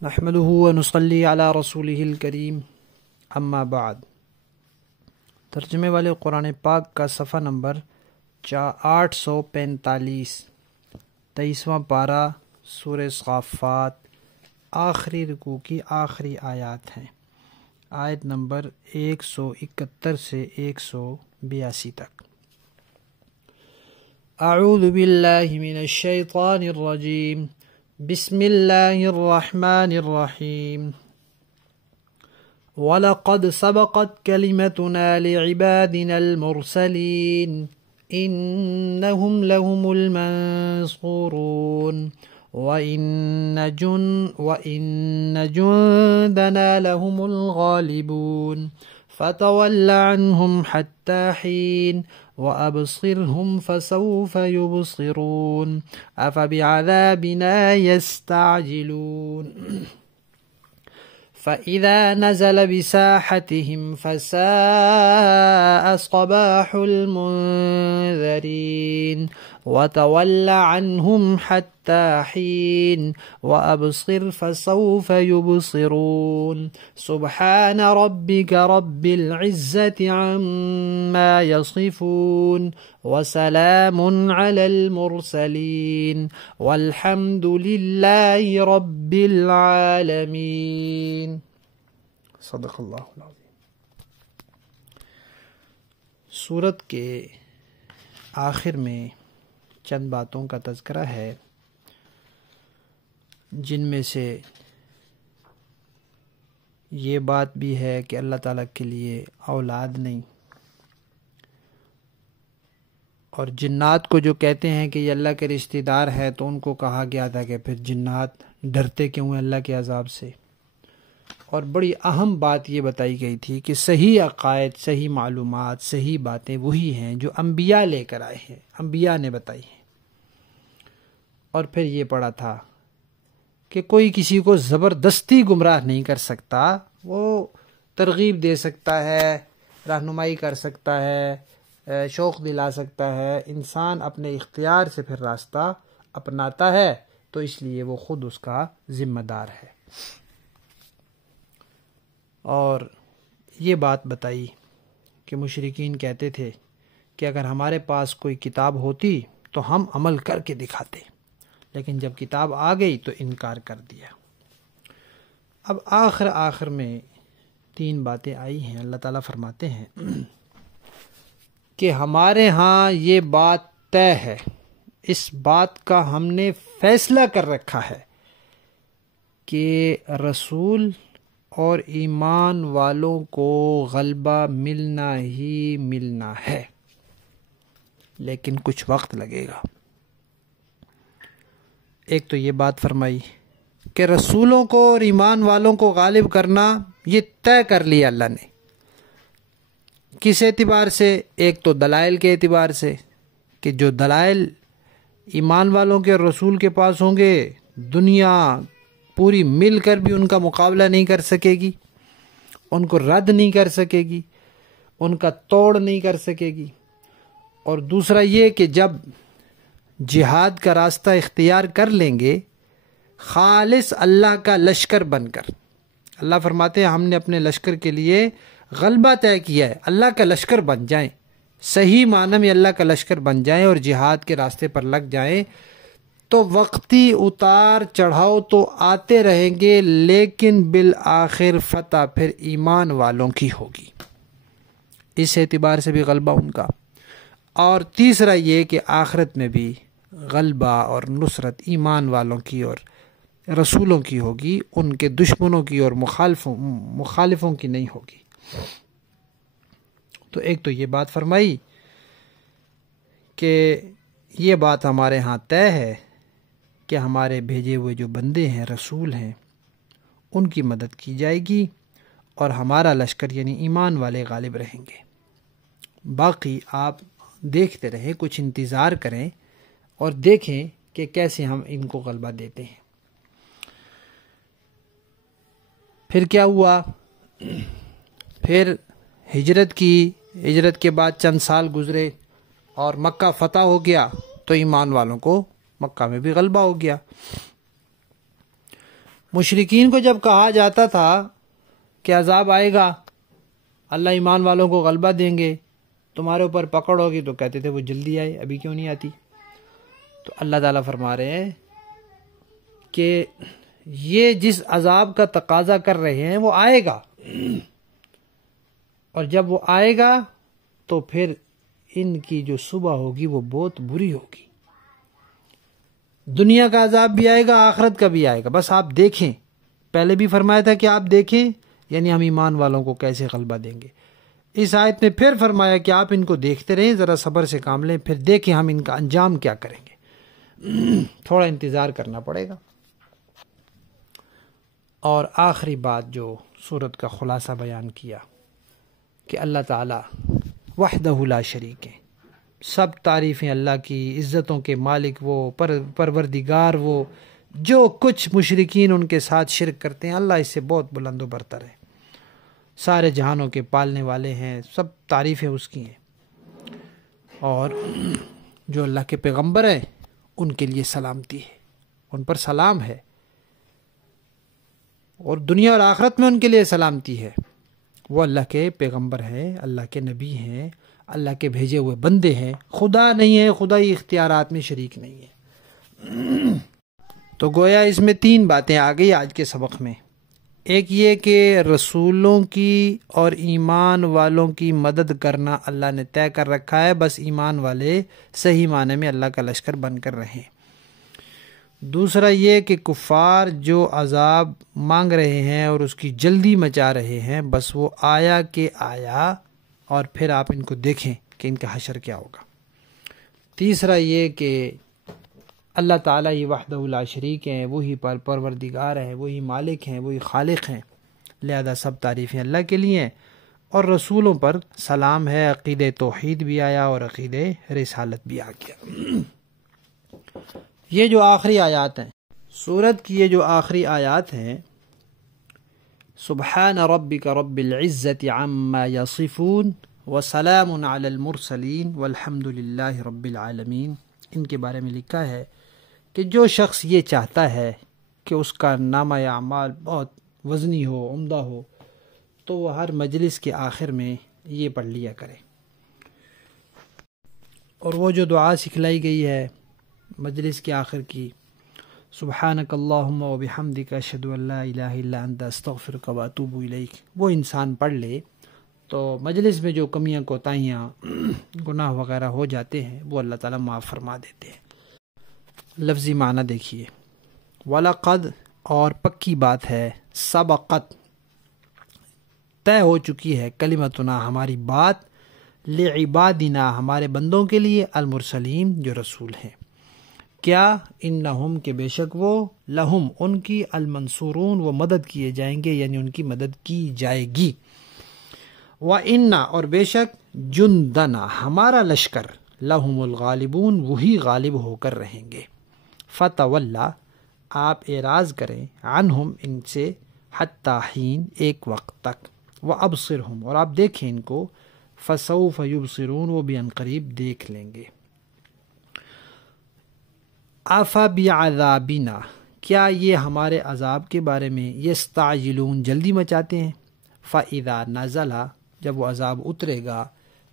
نحمده ونصلي علی رسولہ الکریم اما بعد۔ ترجمے والے قرآن پاک کا صفحہ نمبر 845، 23واں پارہ سورہ صافات، آخری رکوع کی آخری آیات ہیں، آیت نمبر 171 سے 182 تک۔ اعوذ باللہ من الشیطان الرجیم، بسم اللہ الرحمن الرحیم۔ وَلَقَدْ سَبَقَتْ كَلِمَتُنَا لِعِبَادِنَا الْمُرْسَلِينَ إِنَّهُمْ لَهُمُ الْمَنْصُورُونَ وَإِنَّ جُنْدَنَا لَهُمُ الْغَالِبُونَ فَتَوَلَّ عَنْهُمْ حَتَّى حِينٍ وَأَبْصِرْهُمْ فَسَوْفَ يُبْصِرُونَ أَفَبِعَذَابِنَا يَسْتَعْجِلُونَ فَإِذَا نَزَلَ بِسَاحَتِهِمْ فَسَاءَ صَبَاحُ الْمُنذَرِينَ وَتَوَلَّ عَنْهُمْ حَتَّى حِينٍ وَأَبْصِرْ فَسَوْفَ يُبْصِرُونَ سُبْحَانَ رَبِّكَ رَبِّ الْعِزَّةِ عَمَّا يَصِفُونَ وَسَلَامٌ عَلَى الْمُرْسَلِينَ وَالْحَمْدُ لِلَّهِ رَبِّ الْعَالَمِينَ۔ صدق اللہ العظیم۔ سورت کے آخر میں چند باتوں کا تذکرہ ہے، جن میں سے یہ بات بھی ہے کہ اللہ تعالیٰ کے لیے اولاد نہیں، اور جنات کو جو کہتے ہیں کہ یہ اللہ کے رشتہ دار ہے، تو ان کو کہا گیا تھا کہ پھر جنات ڈرتے کیوں ہیں اللہ کے عذاب سے۔ اور بڑی اہم بات یہ بتائی گئی تھی کہ صحیح عقائد، صحیح معلومات، صحیح باتیں وہی ہیں جو انبیاء لے کر آئے ہیں، انبیاء نے بتائی ہیں۔ اور پھر یہ پڑھا تھا کہ کوئی کسی کو زبردستی گمراہ نہیں کر سکتا، وہ ترغیب دے سکتا ہے، رہنمائی کر سکتا ہے، شوق دلا سکتا ہے، انسان اپنے اختیار سے پھر راستہ اپناتا ہے، تو اس لیے وہ خود اس کا ذمہ دار ہے۔ اور یہ بات بتائی کہ مشرکین کہتے تھے کہ اگر ہمارے پاس کوئی کتاب ہوتی تو ہم عمل کر کے دکھاتے، لیکن جب کتاب آ گئی تو انکار کر دیا۔ اب آخر میں 3 باتیں آئی ہیں۔ اللہ تعالیٰ فرماتے ہیں کہ ہمارے ہاں یہ بات طے ہے، اس بات کا ہم نے فیصلہ کر رکھا ہے کہ رسول اور ایمان والوں کو غلبہ ملنا ہی ملنا ہے، لیکن کچھ وقت لگے گا۔ ایک تو یہ بات فرمائی کہ رسولوں کو اور ایمان والوں کو غالب کرنا یہ طے کر لیا اللہ نے۔ کس اعتبار سے؟ ایک تو دلائل کے اعتبار سے کہ جو دلائل ایمان والوں کے اور رسول کے پاس ہوں گے، دنیا پوری مل کر بھی ان کا مقابلہ نہیں کر سکے گی، ان کو رد نہیں کر سکے گی، ان کا توڑ نہیں کر سکے گی۔ اور دوسرا یہ کہ جب جہاد کا راستہ اختیار کر لیں گے خالص اللہ کا لشکر بن کر، اللہ فرماتے ہیں ہم نے اپنے لشکر کے لیے غلبہ طے کیا ہے، اللہ کا لشکر بن جائیں، صحیح معنی میں اللہ کا لشکر بن جائیں اور جہاد کے راستے پر لگ جائیں، تو وقتی اتار چڑھاؤ تو آتے رہیں گے، لیکن بالآخر فتح پھر ایمان والوں کی ہوگی، اس اعتبار سے بھی غلبہ ان کا۔ اور تیسرا یہ کہ آخرت میں بھی غلبہ اور نصرت ایمان والوں کی اور رسولوں کی ہوگی، ان کے دشمنوں کی اور مخالفوں کی نہیں ہوگی۔ تو ایک تو یہ بات فرمائی کہ یہ بات ہمارے ہاں طے ہے کہ ہمارے بھیجے ہوئے جو بندے ہیں، رسول ہیں، ان کی مدد کی جائے گی اور ہمارا لشکر یعنی ایمان والے غالب رہیں گے۔ باقی آپ دیکھتے رہیں، کچھ انتظار کریں اور دیکھیں کہ کیسے ہم ان کو غلبہ دیتے ہیں۔ پھر کیا ہوا؟ پھر ہجرت کے بعد چند سال گزرے اور مکہ فتح ہو گیا، تو ایمان والوں کو مکہ میں بھی غلبہ ہو گیا۔ مشرکین کو جب کہا جاتا تھا کہ عذاب آئے گا، اللہ ایمان والوں کو غلبہ دیں گے، تمہارے اوپر پکڑ ہوگی، تو کہتے تھے وہ جلدی آئے، ابھی کیوں نہیں آتی؟ تو اللہ تعالیٰ فرما رہے ہیں کہ یہ جس عذاب کا تقاضا کر رہے ہیں وہ آئے گا، اور جب وہ آئے گا تو پھر ان کی جو صبح ہوگی وہ بہت بری ہوگی۔ دنیا کا عذاب بھی آئے گا، آخرت کا بھی آئے گا، بس آپ دیکھیں۔ پہلے بھی فرمایا تھا کہ آپ دیکھیں، یعنی ہم ایمان والوں کو کیسے غلبہ دیں گے۔ اس آیت میں پھر فرمایا کہ آپ ان کو دیکھتے رہیں، ذرا صبر سے کام لیں، پھر دیکھیں ہم ان کا انجام کیا کریں گے۔ تھوڑا انتظار کرنا پڑے گا۔ اور آخری بات جو سورت کا خلاصہ بیان کیا کہ اللہ تعالیٰ وحدہ لا شریک ہے، سب تعریفیں اللہ کی، عزتوں کے مالک وہ، پروردگار وہ، جو کچھ مشرکین ان کے ساتھ شرک کرتے ہیں اللہ اس سے بہت بلند و برتر ہے، سارے جہانوں کے پالنے والے ہیں، سب تعریفیں اس کی ہیں۔ اور جو اللہ کے پیغمبر ہیں ان کے لیے سلامتی ہے، ان پر سلام ہے، اور دنیا اور آخرت میں ان کے لیے سلامتی ہے۔ وہ اللہ کے پیغمبر ہیں، اللہ کے نبی ہیں، اللہ کے بھیجے ہوئے بندے ہیں، خدا نہیں ہے، خدائی اختیارات میں شریک نہیں ہے۔ تو گویا اس میں 3 باتیں آ گئی آج کے سبق میں۔ ایک یہ کہ رسولوں کی اور ایمان والوں کی مدد کرنا اللہ نے طے کر رکھا ہے، بس ایمان والے صحیح معنی میں اللہ کا لشکر بن کر رہیں۔ دوسرا یہ کہ کفار جو عذاب مانگ رہے ہیں اور اس کی جلدی مچا رہے ہیں، بس وہ آیا کہ آیا، اور پھر آپ ان کو دیکھیں کہ ان کا حشر کیا ہوگا۔ تیسرا یہ کہ اللہ تعالیٰ ہی وحدہ لا شریک ہیں، وہی پروردگار ہیں، وہی مالک ہیں، وہی خالق ہیں، لہذا سب تعریفیں اللہ کے لیے ہیں۔ اور رسولوں پر سلام ہے، عقید توحید بھی آیا اور عقید رسالت بھی آ گیا۔ یہ جو آخری آیات ہیں سورت کی، یہ جو آخری آیات ہیں، سبحان ربک رب العزت عما یصفون وسلام علی المرسلین والحمد للہ رب العالمین، ان کے بارے میں لکھا ہے کہ جو شخص یہ چاہتا ہے کہ اس کا نامہ اعمال بہت وزنی ہو، عمدہ ہو، تو وہ ہر مجلس کے آخر میں یہ پڑھ لیا کرے۔ اور وہ جو دعا سکھلائی گئی ہے مجلس کے آخر کی، سبحانک اللہم و بحمدک اشہد ان لا الہ الا انت استغفرک و اتوب الیک، وہ انسان پڑھ لے تو مجلس میں جو کمیاں کوتاہیاں گناہ وغیرہ ہو جاتے ہیں وہ اللہ تعالیٰ معاف فرما دیتے ہیں۔ لفظی معنی دیکھیے، وَلَقَدْ، اور پکی بات ہے، سبقت، طے ہو چکی ہے، کلمتنا، ہماری بات، لعبادنا، ہمارے بندوں کے لیے، المرسلین، جو رسول ہیں، کیا، انہم، کہ بے شک وہ، لہم، ان کی، المنصورون، وہ مدد کیے جائیں گے، یعنی ان کی مدد کی جائے گی۔ وَإِنَّ، اور بے شک، جُندَنَا، ہمارا لشکر، لہم الغالبون، وہی غالب ہو کر رہیں گے۔ فَتَوَلَّا، آپ اعراض کریں، عنہم، ان سے، حتی حین، ایک وقت تک، وَأَبْصِرْهُمْ، اور آپ دیکھیں ان کو، فَسَوْفَ يُبْصِرُونَ، وہ بھی عنقریب دیکھ لیں گے۔ أَفَبِعَذَابِنَا، کیا یہ ہمارے عذاب کے بارے میں، یستعجلون، جلدی مچاتے ہیں، فَإِذَا نَزَلَ، جب وہ عذاب اترے گا،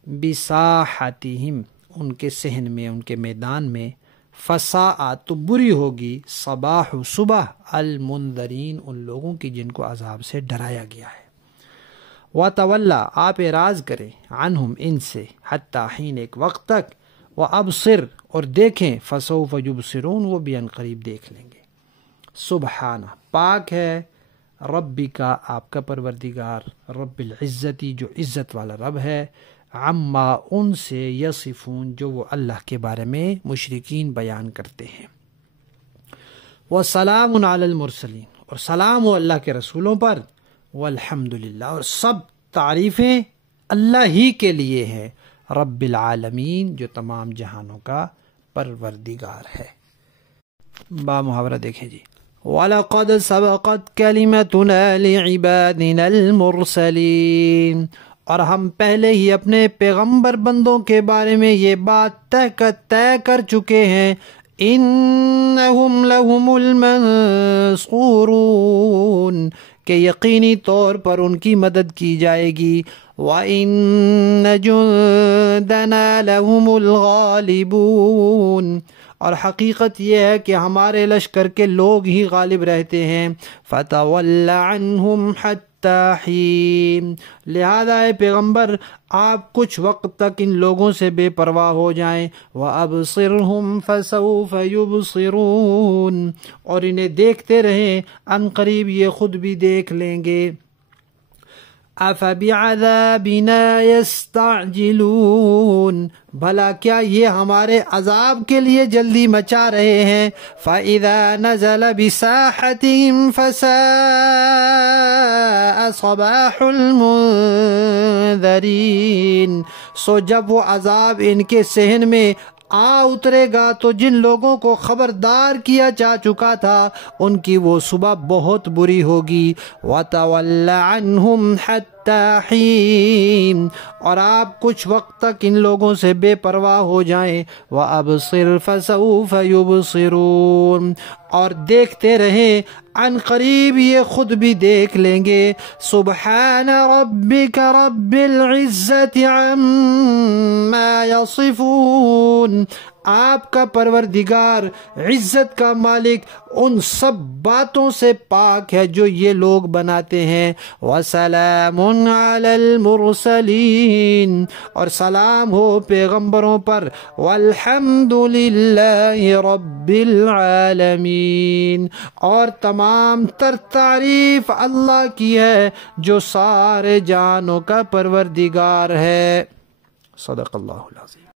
بِسَاحَتِهِمْ، ان کے صحن میں، ان کے میدان میں، فَسَاءَ، تو بری ہوگی، صباح، صبح، المنذرین، ان لوگوں کی جن کو عذاب سے ڈرایا گیا ہے۔ وَتَوَلَّا، آپ اعراض کریں، عنہم، ان سے، حتی حین، ایک وقت تک، وَأَبْصِرْ، اور دیکھیں، فَسَوْفَ يُبْصِرُونَ، وہ بھی عنقریب دیکھ لیں گے۔ سبحانہ، پاک ہے، ربی کا، آپ کا پروردگار، رب العزتی، جو عزت والا رب ہے، عما، ان سے، یصفون، جو وہ اللہ کے بارے میں مشرکین بیان کرتے ہیں۔ وَسَلَامٌ عَلَى الْمُرْسَلِينَ، اور سلام ہو اللہ کے رسولوں پر، والحمد للہ، اور سب تعریفیں اللہ ہی کے لیے ہیں، رب العالمین، جو تمام جہانوں کا پروردگار ہے۔ با محاورہ دیکھیں جی، وَلَقَدْ سَبَقَتْ كَلِمَتُنَا لِعِبَادِنَا الْمُرْسَلِينَ، اور ہم پہلے ہی اپنے پیغمبر بندوں کے بارے میں یہ بات طے کر چکے ہیں، انہم لہم المنصورون کہ یقینی طور پر ان کی مدد کی جائے گی. وَإِنَّ جُندَنَا لَهُمُ الْغَالِبُونَ اور حقیقت یہ ہے کہ ہمارے لشکر کے لوگ ہی غالب رہتے ہیں. فَتَوَلَّ عَنْهُمْ حَتَّى حِينٍ لہذا اے پیغمبر آپ کچھ وقت تک ان لوگوں سے بے پرواہ ہو جائیں. وَأَبْصِرْهُمْ فَسَوْفَ يُبْصِرُونَ اور انہیں دیکھتے رہیں ان قریب یہ خود بھی دیکھ لیں گے. أَفَبِعَذَابِنَا يَسْتَعْجِلُونَ بھلا کیا یہ ہمارے عذاب کے لیے جلدی مچا رہے ہیں. فَإِذَا نَزَلَ بِسَاحَتِهِمْ فَسَاءَ صَبَاحُ الْمُنذَرِينَ سو جب وہ عذاب ان کے صحن میں آ اترے گا تو جن لوگوں کو خبردار کیا جا چکا تھا ان کی وہ صبح بہت بری ہوگی. وَتَوَلَّ عَنْهُمْ حَتَّى حِينٍ اور آپ کچھ وقت تک ان لوگوں سے بے پرواہ ہو جائیں. وَأَبْصِرْ فَسَوْفَ يُبْصِرُونَ اور دیکھتے رہیں ان قریب یہ خود بھی دیکھ لیں گے. سبحان ربک رب العزت عما یصفون آپ کا پروردگار عزت کا مالک ان سب باتوں سے پاک ہے جو یہ لوگ بناتے ہیں. وَسَلَامٌ عَلَى الْمُرْسَلِينَ اور سلام ہو پیغمبروں پر. وَالْحَمْدُ لِلَّهِ رَبِّ الْعَالَمِينَ اور تمام تر تعریف اللہ کی ہے جو سارے جانوں کا پروردگار ہے. صدق اللہ العظیم.